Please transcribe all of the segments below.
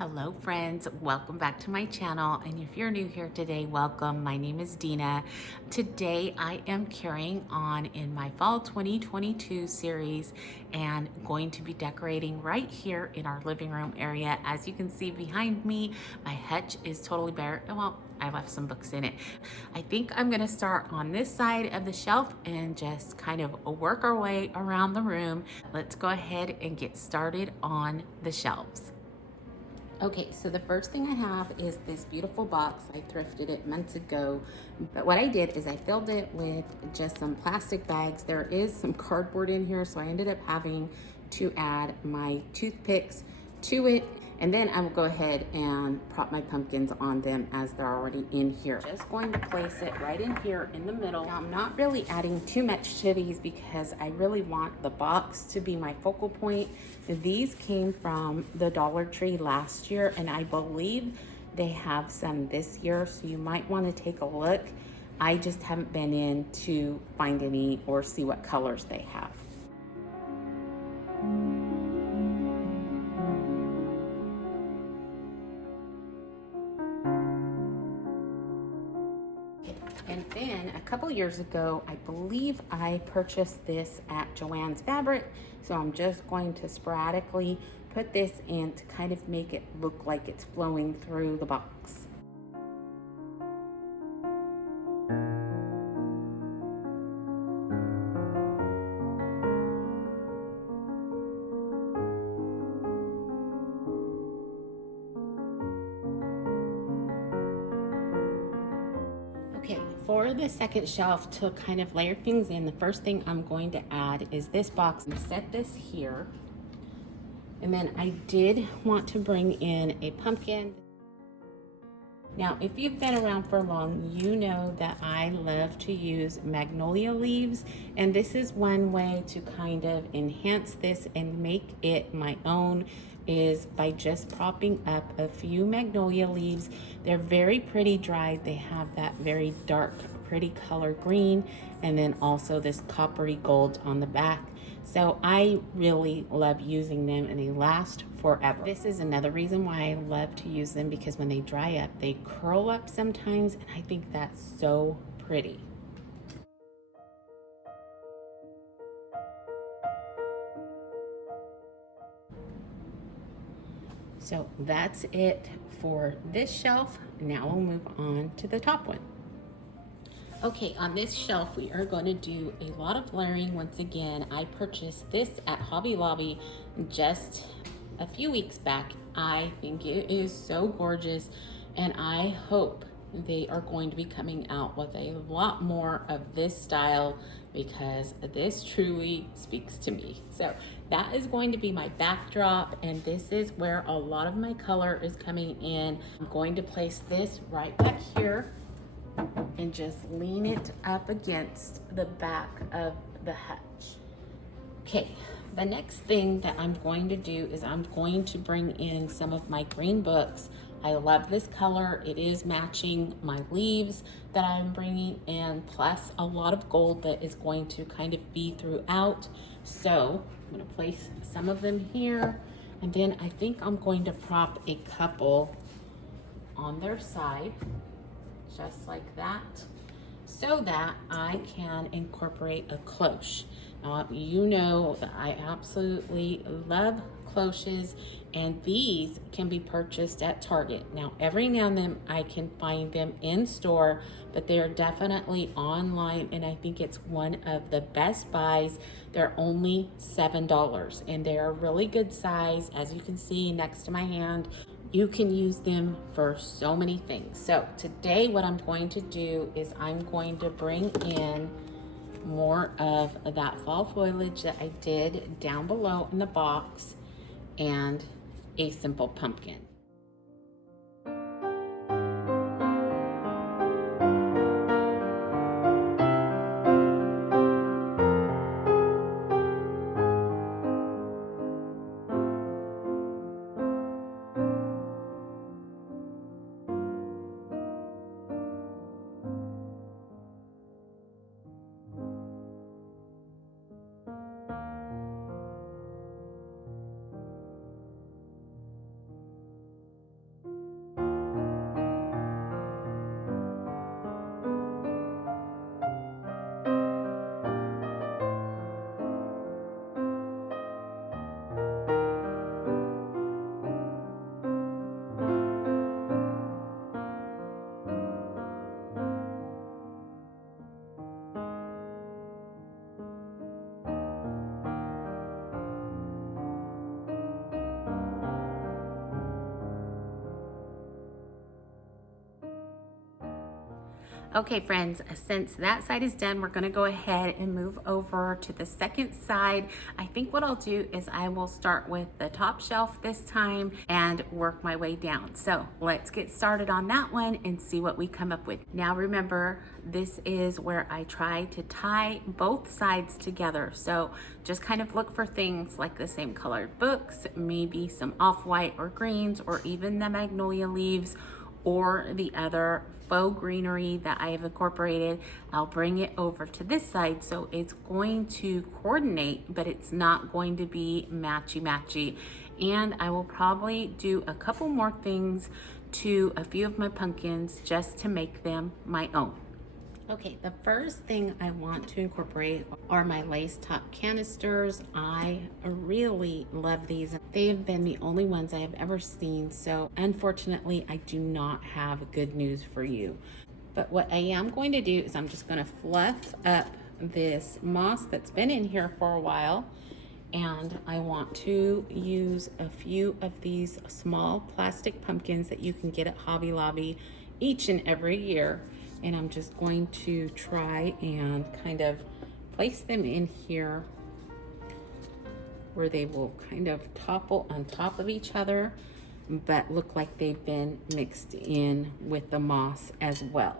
Hello friends, welcome back to my channel, and if you're new here today, welcome. My name is Dina. Today I am carrying on in my fall 2022 series and going to be decorating right here in our living room area. As you can see behind me, my hutch is totally bare. Well, I left some books in it. I think I'm gonna start on this side of the shelf and just kind of work our way around the room. Let's go ahead and get started on the shelves. Okay, so the first thing I have is this beautiful box. I thrifted it months ago, but what I did is I filled it with just some plastic bags. There is some cardboard in here, so I ended up having to add my toothpicks to it, and then I will go ahead and prop my pumpkins on them as they're already in here. Just going to place it right in here in the middle. Now, I'm not really adding too much to these because I really want the box to be my focal point. These came from the Dollar Tree last year, and I believe they have some this year, so you might want to take a look. I just haven't been in to find any or see what colors they have. And then a couple years ago, I believe I purchased this at Joann's Fabric. So I'm just going to sporadically put this in to kind of make it look like it's flowing through the box. Okay, for the second shelf, to kind of layer things in, the first thing I'm going to add is this box and set this here. And then I did want to bring in a pumpkin. Now, if you've been around for long, you know that I love to use magnolia leaves, and this is one way to kind of enhance this and make it my own is by just propping up a few magnolia leaves. They're very pretty dried. They have that very dark, pretty color green, and then also this coppery gold on the back. So I really love using them, and they last forever. This is another reason why I love to use them, because when they dry up, they curl up sometimes, and I think that's so pretty. So that's it for this shelf. Now we'll move on to the top one. Okay, on this shelf, we are going to do a lot of layering. Once again, I purchased this at Hobby Lobby just a few weeks back. I think it is so gorgeous, and I hope they are going to be coming out with a lot more of this style, because this truly speaks to me. So that is going to be my backdrop, and this is where a lot of my color is coming in. I'm going to place this right back here and just lean it up against the back of the hutch. Okay, the next thing that I'm going to do is I'm going to bring in some of my green books. I love this color. It is matching my leaves that I'm bringing in, plus a lot of gold that is going to kind of be throughout. So I'm going to place some of them here, and then I think I'm going to prop a couple on their side, just like that, so that I can incorporate a cloche. Now, you know that I absolutely love cloches, and these can be purchased at Target. Now, every now and then I can find them in store, but they are definitely online, and I think it's one of the best buys. They're only $7, and they are a really good size. As you can see next to my hand, you can use them for so many things. So today what I'm going to do is I'm going to bring in more of that fall foliage that I did down below in the box, and a simple pumpkin. Okay friends, since that side is done, we're gonna go ahead and move over to the second side. I think what I'll do is I will start with the top shelf this time and work my way down. So let's get started on that one and see what we come up with. Now remember, this is where I try to tie both sides together. So just kind of look for things like the same colored books, maybe some off-white or greens, or even the magnolia leaves, or the other faux greenery that I have incorporated. I'll bring it over to this side so it's going to coordinate, but it's not going to be matchy-matchy. And I will probably do a couple more things to a few of my pumpkins just to make them my own. Okay, the first thing I want to incorporate are my lace top canisters. I really love these. They have been the only ones I have ever seen, so unfortunately I do not have good news for you. But what I am going to do is I'm just going to fluff up this moss that's been in here for a while, and I want to use a few of these small plastic pumpkins that you can get at Hobby Lobby each and every year. And I'm just going to try and kind of place them in here where they will kind of topple on top of each other, but look like they've been mixed in with the moss as well.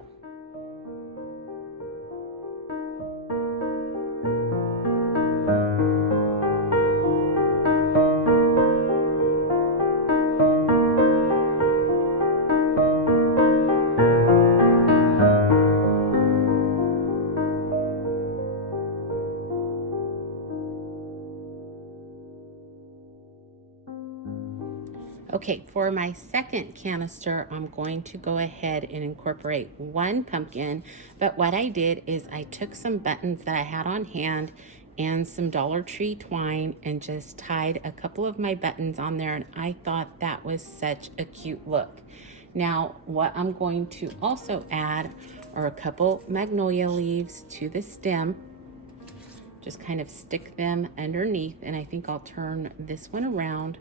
Okay, for my second canister, I'm going to go ahead and incorporate one pumpkin, but what I did is I took some buttons that I had on hand and some Dollar Tree twine and just tied a couple of my buttons on there, and I thought that was such a cute look. Now, what I'm going to also add are a couple magnolia leaves to the stem. Just kind of stick them underneath, and I think I'll turn this one around,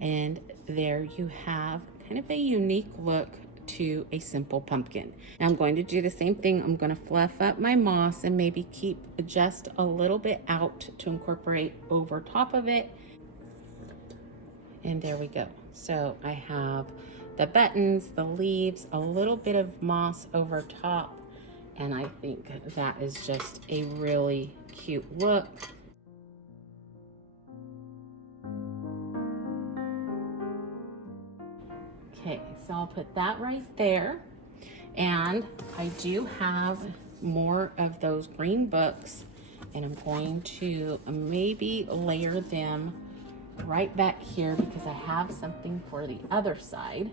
and there you have kind of a unique look to a simple pumpkin. Now I'm going to do the same thing. I'm going to fluff up my moss and maybe keep just a little bit out to incorporate over top of it. And there we go. So I have the buttons, the leaves, a little bit of moss over top, and I think that is just a really cute look. Okay, so I'll put that right there. And I do have more of those green books, and I'm going to maybe layer them right back here because I have something for the other side.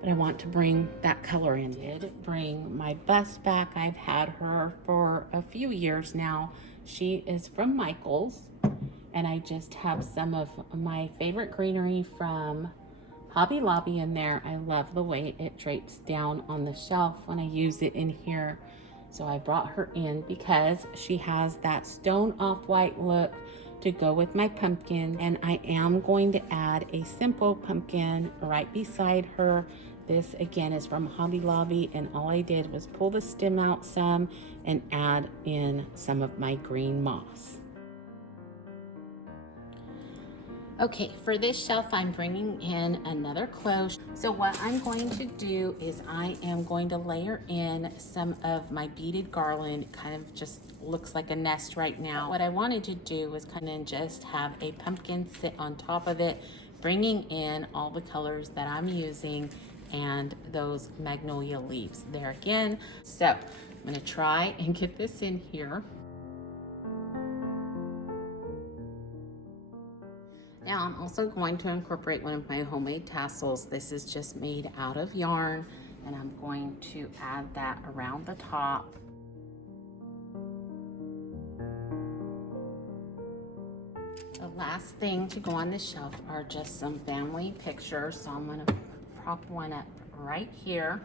But I want to bring that color in. I did bring my bust back. I've had her for a few years now. She is from Michael's, and I just have some of my favorite greenery from Hobby Lobby in there. I love the way it drapes down on the shelf when I use it in here. So I brought her in because she has that stone off-white look to go with my pumpkin, and I am going to add a simple pumpkin right beside her. This again is from Hobby Lobby, and all I did was pull the stem out some and add in some of my green moss. Okay, for this shelf, I'm bringing in another cloche. So what I'm going to do is I am going to layer in some of my beaded garland. It kind of just looks like a nest right now. What I wanted to do was kind of just have a pumpkin sit on top of it, bringing in all the colors that I'm using and those magnolia leaves there again. So I'm gonna try and get this in here. Now I'm also going to incorporate one of my homemade tassels. This is just made out of yarn, and I'm going to add that around the top. The last thing to go on the shelf are just some family pictures. So I'm gonna prop one up right here.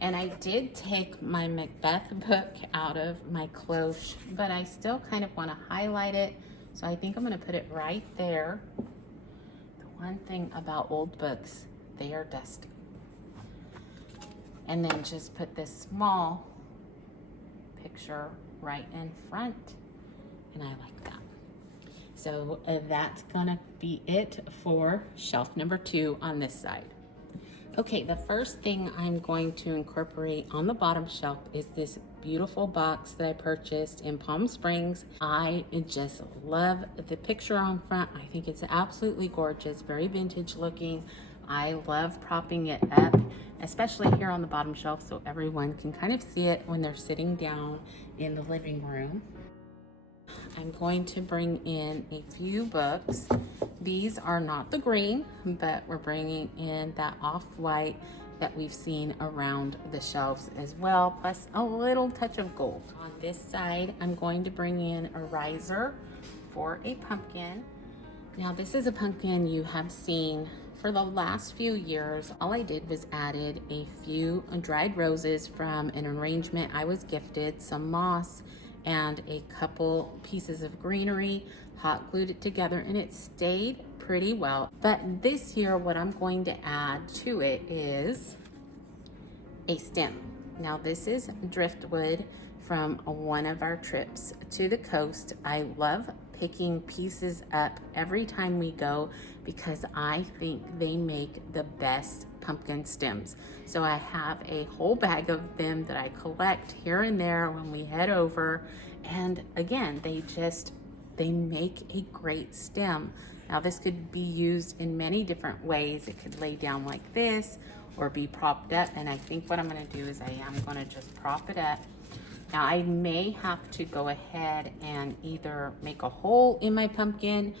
And I did take my Macbeth book out of my cloche, but I still kind of want to highlight it. So I think I'm going to put it right there. The one thing about old books, they are dusty. and then just put this small picture right in front, and I like that. So that's gonna be it for shelf number 2 on this side. Okay, the first thing I'm going to incorporate on the bottom shelf is this beautiful box that I purchased in Palm Springs. I just love the picture on front. I think it's absolutely gorgeous, very vintage looking. I love propping it up, especially here on the bottom shelf, so everyone can kind of see it when they're sitting down in the living room. I'm going to bring in a few books. These are not the green, but we're bringing in that off-white that we've seen around the shelves as well, plus a little touch of gold. On this side, I'm going to bring in a riser for a pumpkin. Now, this is a pumpkin you have seen for the last few years. All I did was added a few dried roses from an arrangement I was gifted, some moss, and a couple pieces of greenery, hot glued it together, and it stayed pretty well. But this year, what I'm going to add to it is a stem. Now, this is driftwood from one of our trips to the coast. I love picking pieces up every time we go because I think they make the best pumpkin stems. So I have a whole bag of them that I collect here and there when we head over. And again, they make a great stem. Now, this could be used in many different ways. It could lay down like this or be propped up. And I think what I'm gonna do is I am gonna just prop it up. Now, I may have to go ahead and either make a hole in my pumpkin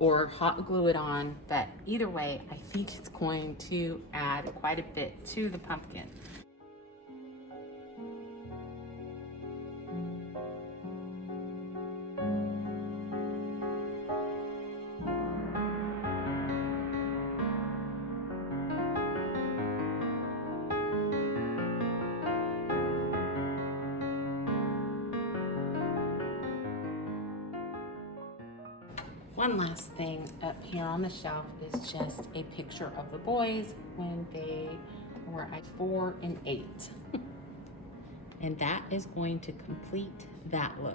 or hot glue it on, but either way, I think it's going to add quite a bit to the pumpkin. One last thing up here on the shelf is just a picture of the boys when they were at 4 and 8. And that is going to complete that look.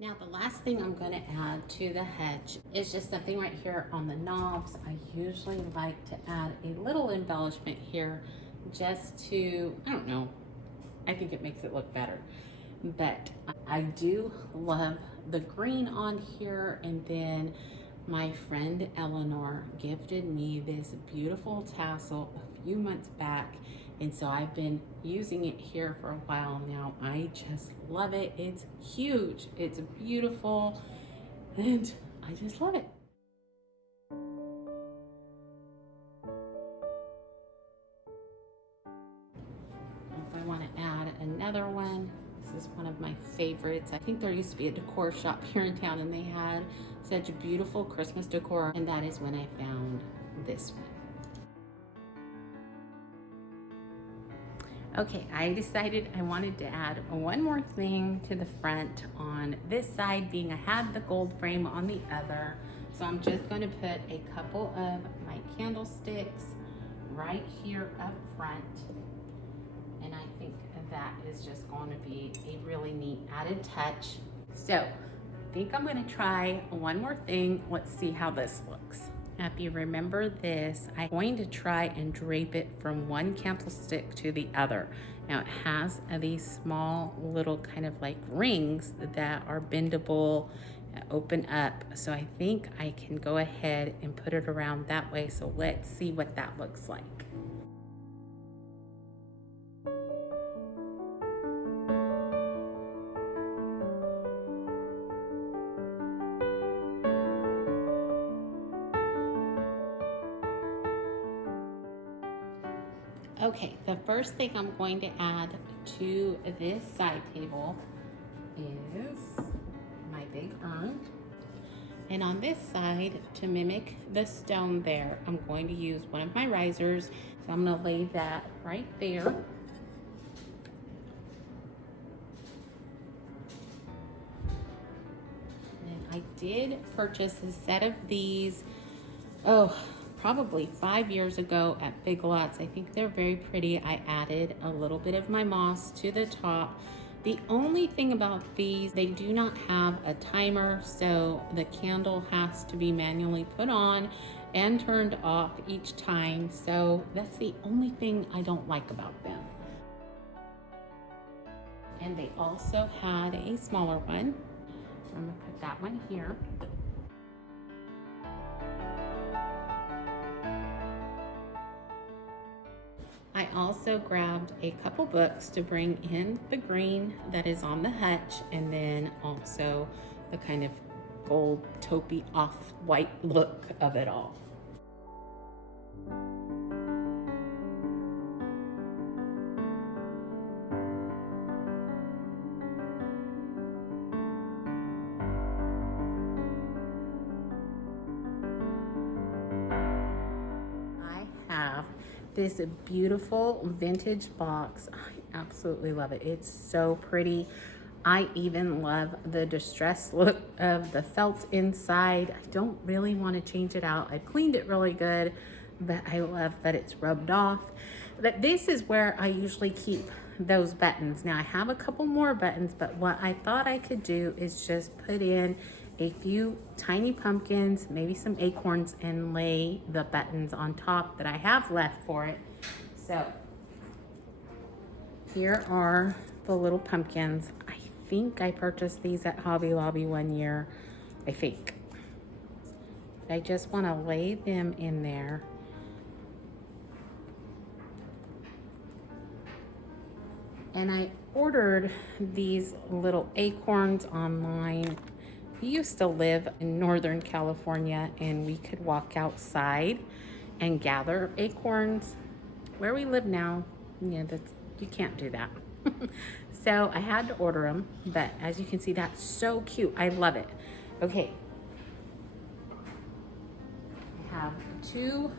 Now, the last thing I'm going to add to the hutch is just something right here on the knobs. I usually like to add a little embellishment here just to, I don't know, I think it makes it look better. But I do love the green on here, and then my friend Eleanor gifted me this beautiful tassel a few months back, and so I've been using it here for a while now. I just love it. It's huge, it's beautiful, and I just love it. If I want to add another one, this is one of my favorites. I think there used to be a decor shop here in town, and they had such beautiful Christmas decor, and that is when I found this one. Okay, I decided I wanted to add one more thing to the front on this side, being I had the gold frame on the other. So I'm just going to put a couple of my candlesticks right here up front. And I think that is just going to be a really neat added touch. So I think I'm going to try one more thing. Let's see how this looks. Now, if you remember this, I'm going to try and drape it from one candlestick to the other. Now, it has these small little kind of like rings that are bendable, open up. So I think I can go ahead and put it around that way. So let's see what that looks like. Okay, the first thing I'm going to add to this side table is my big urn. And on this side, to mimic the stone there, I'm going to use one of my risers. So I'm gonna lay that right there. And I did purchase a set of these, probably 5 years ago at Big Lots. I think they're very pretty. I added a little bit of my moss to the top. The only thing about these, they do not have a timer, so the candle has to be manually put on and turned off each time. So that's the only thing I don't like about them. And they also had a smaller one. I'm gonna put that one here. I also grabbed a couple books to bring in the green that is on the hutch, and then also the kind of gold taupey off-white look of it all. I have this beautiful vintage box. I absolutely love it. It's so pretty. I even love the distressed look of the felt inside. I don't really want to change it out. I cleaned it really good, but I love that it's rubbed off. But this is where I usually keep those buttons. Now I have a couple more buttons, but what I thought I could do is just put in a few tiny pumpkins, maybe some acorns, and lay the buttons on top that I have left for it. So here are the little pumpkins. I think I purchased these at Hobby Lobby one year, I think. I just want to lay them in there. And I ordered these little acorns online. We used to live in Northern California, and we could walk outside and gather acorns. Where we live now, you can't do that. So I had to order them, but as you can see, that's so cute. I love it. Okay. I have two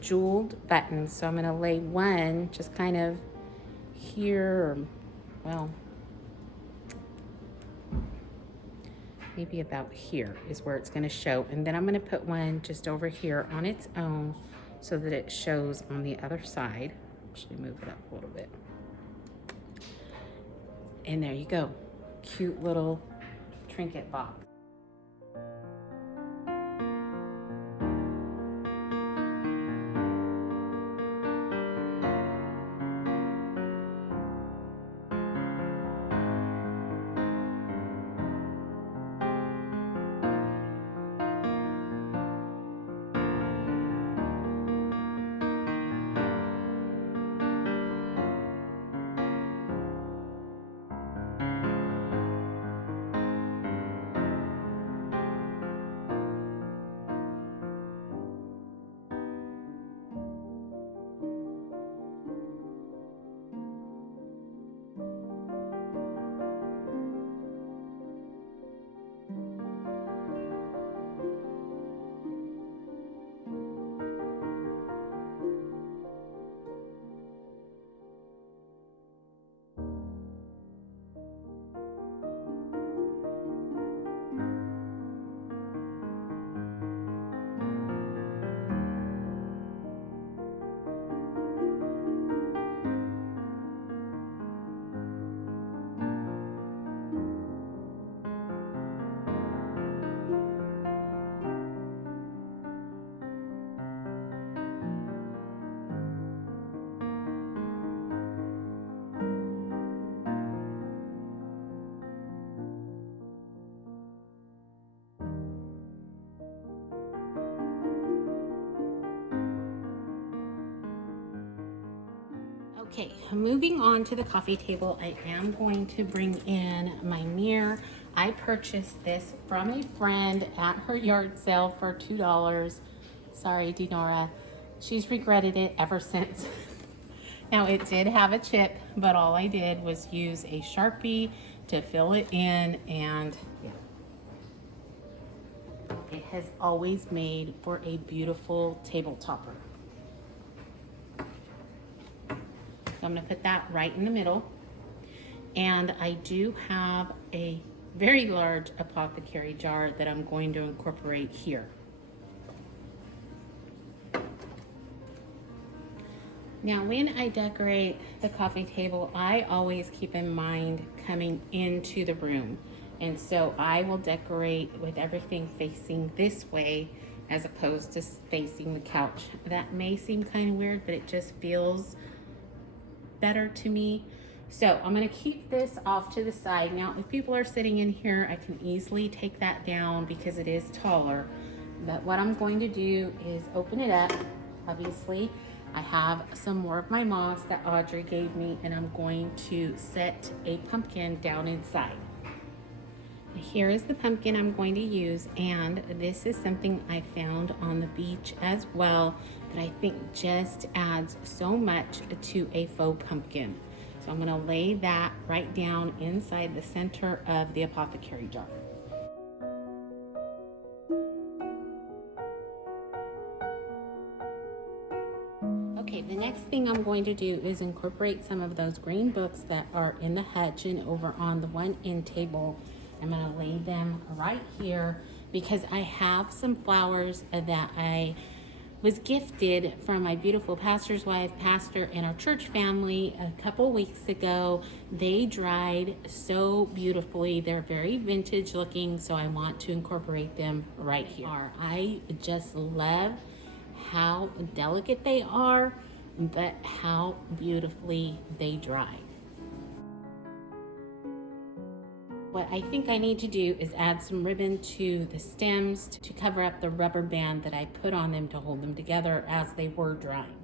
jeweled buttons, so I'm gonna lay one just kind of here, or, well, maybe about here is where it's going to show, and then I'm going to put one just over here on its own so that it shows on the other side. Actually move it up a little bit, and there you go. Cute little trinket box. Okay, moving on to the coffee table, I am going to bring in my mirror. I purchased this from a friend at her yard sale for $2. Sorry, Dinora. She's regretted it ever since. Now it did have a chip, but all I did was use a Sharpie to fill it in, and yeah. It has always made for a beautiful table topper. So I'm gonna put that right in the middle. And I do have a very large apothecary jar that I'm going to incorporate here. Now, when I decorate the coffee table, I always keep in mind coming into the room. And so I will decorate with everything facing this way as opposed to facing the couch. That may seem kind of weird, but it just feels better to me. So I'm gonna keep this off to the side. Now, if people are sitting in here, I can easily take that down because it is taller. But what I'm going to do is open it up. Obviously, I have some more of my moss that Audrey gave me, and I'm going to set a pumpkin down inside. Here is the pumpkin I'm going to use, and this is something I found on the beach as well that I think just adds so much to a faux pumpkin. So I'm going to lay that right down inside the center of the apothecary jar. Okay, the next thing I'm going to do is incorporate some of those green books that are in the hutch and over on the one end table. I'm gonna lay them right here because I have some flowers that I was gifted from my beautiful pastor's wife, pastor, and our church family a couple weeks ago. They dried so beautifully. They're very vintage looking, so I want to incorporate them right here. I just love how delicate they are, but how beautifully they dry. What I think I need to do is add some ribbon to the stems to cover up the rubber band that I put on them to hold them together as they were drying.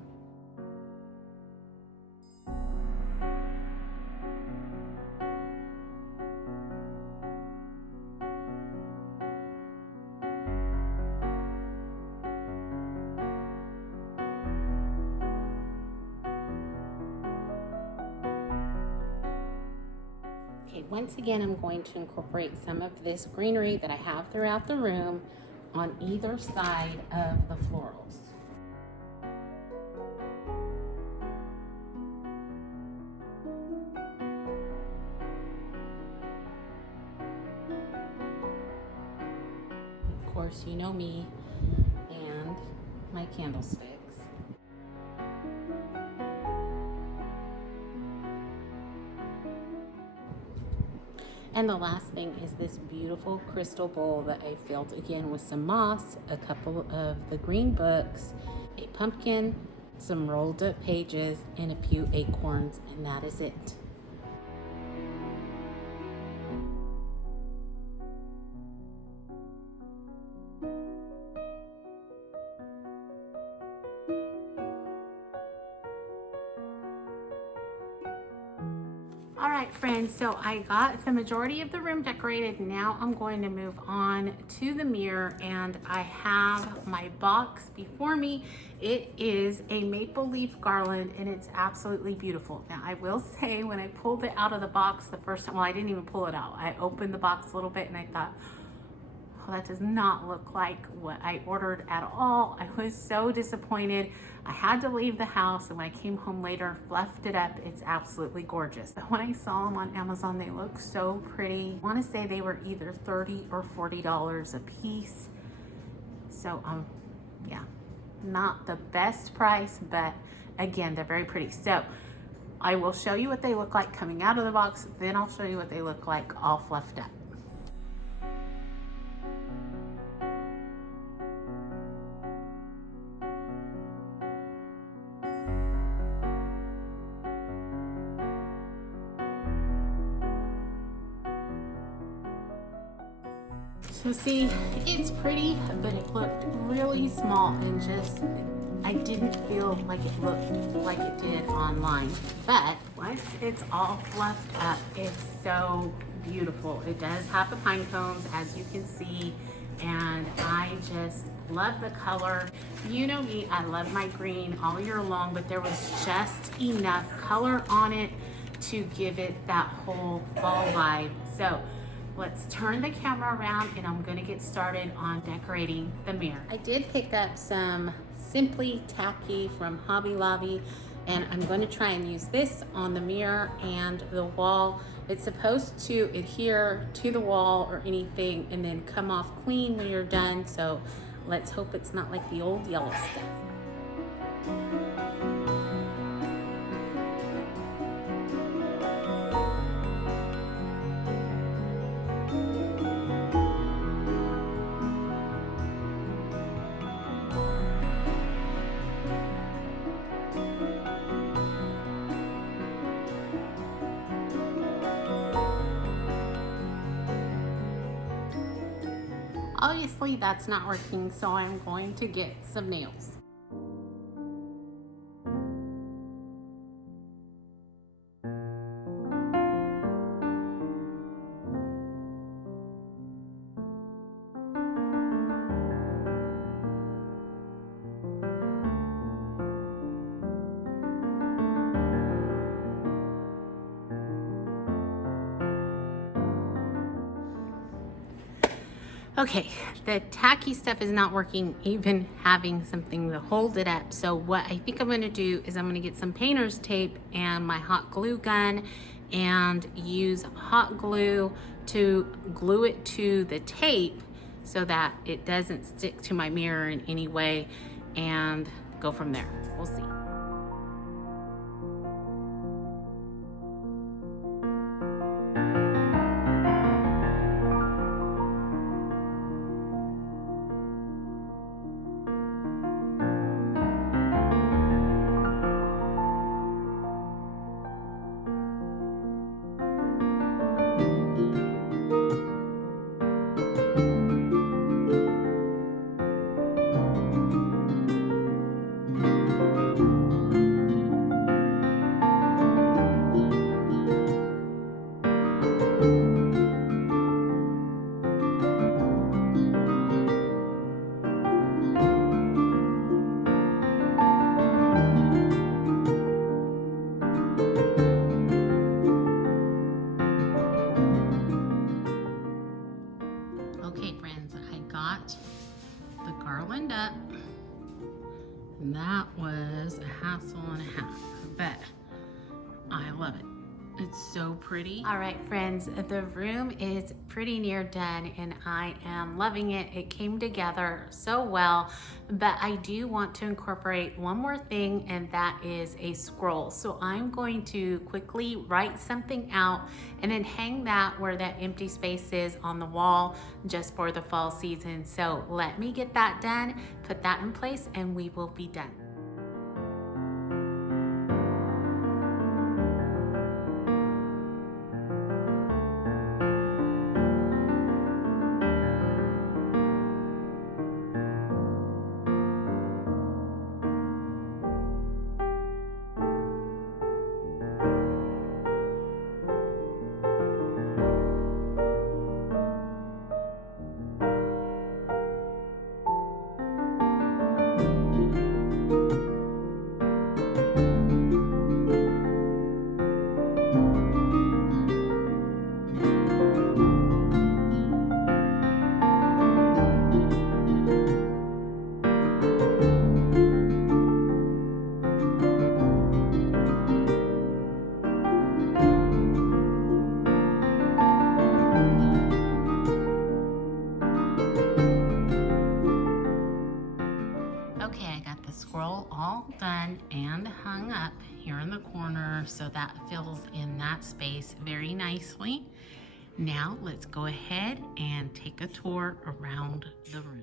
Okay, once again, I'm going to incorporate some of this greenery that I have throughout the room on either side of the florals. Of course, you know me and my candlesticks. And the last thing is this beautiful crystal bowl that I filled again with some moss, a couple of the green books, a pumpkin, some rolled up pages, and a few acorns, and that is it. All right, friends, so I got the majority of the room decorated. Now I'm going to move on to the mirror, and I have my box before me. It is a maple leaf garland, and it's absolutely beautiful. Now, I will say when I pulled it out of the box the first time, well, I didn't even pull it out. I opened the box a little bit, and I thought, oh, that does not look like what I ordered at all. I was so disappointed. I had to leave the house, and when I came home later, fluffed it up. It's absolutely gorgeous. But when I saw them on Amazon, they look so pretty. I want to say they were either $30 or $40 a piece. So, yeah, not the best price, but again, they're very pretty. So I will show you what they look like coming out of the box. Then I'll show you what they look like all fluffed up. So see, it's pretty, but it looked really small and just, I didn't feel like it looked like it did online. But once it's all fluffed up, it's so beautiful. It does have the pine cones, as you can see, and I just love the color. You know me, I love my green all year long, but there was just enough color on it to give it that whole fall vibe. So let's turn the camera around and I'm gonna get started on decorating the mirror. I did pick up some Simply Tacky from Hobby Lobby, and I'm going to try and use this on the mirror and the wall. It's supposed to adhere to the wall or anything and then come off clean when you're done. So let's hope it's not like the old yellow stuff. Obviously that's not working, so I'm going to get some nails. Okay, the tacky stuff is not working, even having something to hold it up. So what I think I'm gonna do is I'm gonna get some painter's tape and my hot glue gun and use hot glue to glue it to the tape so that it doesn't stick to my mirror in any way, and go from there. We'll see. Okay friends, I got the garland up, and that was a hassle and a half, but I love it. It's so pretty. All right, friends, the room is pretty near done and I am loving it. It came together so well, but I do want to incorporate one more thing, and that is a scroll. So I'm going to quickly write something out and then hang that where that empty space is on the wall just for the fall season. So let me get that done, put that in place, and we will be done. Okay, I got the scroll all done and hung up here in the corner, so that fills in that space very nicely. Now let's go ahead and take a tour around the room.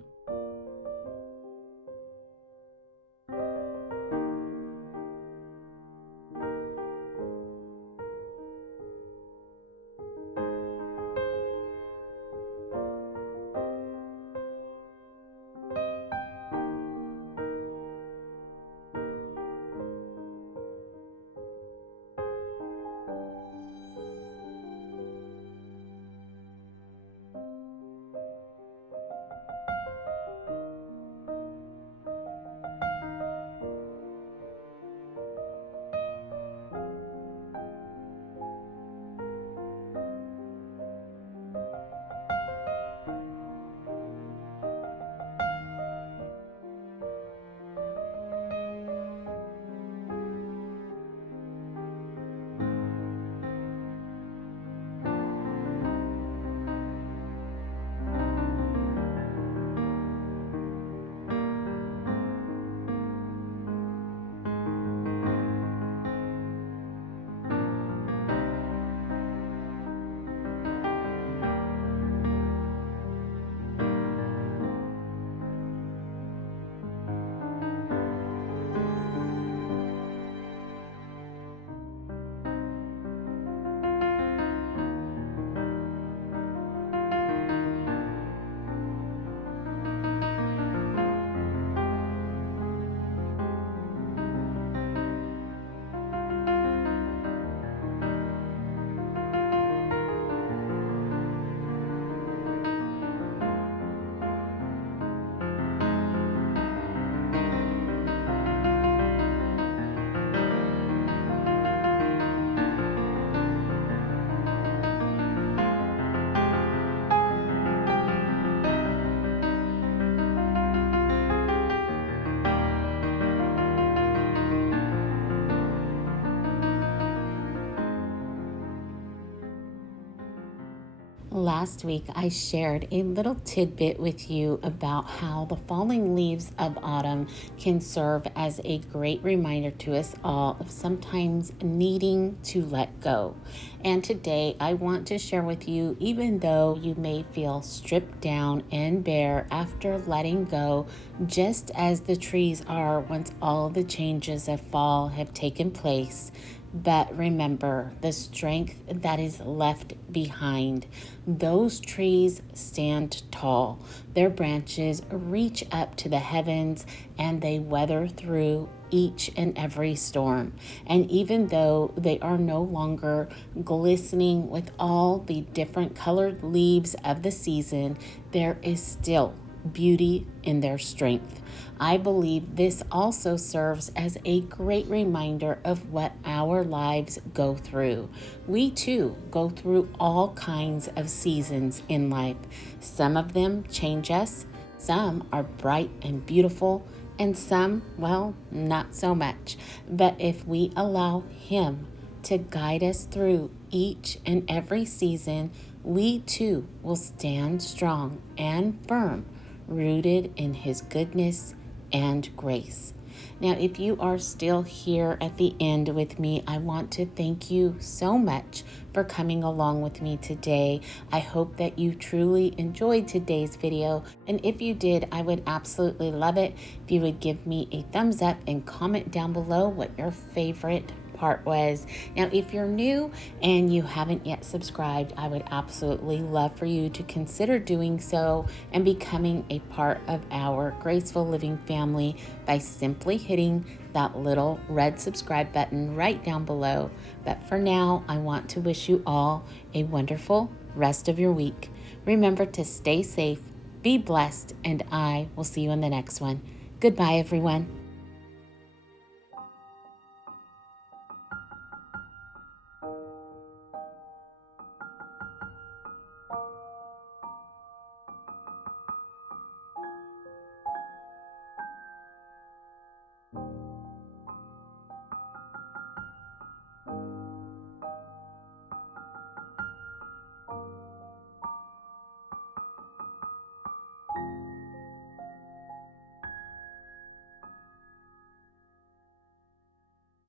Last week, I shared a little tidbit with you about how the falling leaves of autumn can serve as a great reminder to us all of sometimes needing to let go. And today, I want to share with you, even though you may feel stripped down and bare after letting go, just as the trees are once all the changes of fall have taken place. But remember the strength that is left behind. Those trees stand tall. Their branches reach up to the heavens and they weather through each and every storm. And even though they are no longer glistening with all the different colored leaves of the season, there is still beauty in their strength. I believe this also serves as a great reminder of what our lives go through. We too go through all kinds of seasons in life. Some of them change us, some are bright and beautiful, and some, well, not so much. But if we allow Him to guide us through each and every season, we too will stand strong and firm, rooted in His goodness and grace. Now, if you are still here at the end with me, I want to thank you so much for coming along with me today. I hope that you truly enjoyed today's video. And if you did, I would absolutely love it if you would give me a thumbs up and comment down below what your favorite part was. Now, if you're new and you haven't yet subscribed, I would absolutely love for you to consider doing so and becoming a part of our Graceful Living family by simply hitting that little red subscribe button right down below. But for now, I want to wish you all a wonderful rest of your week. Remember to stay safe, be blessed, and I will see you in the next one. Goodbye, everyone.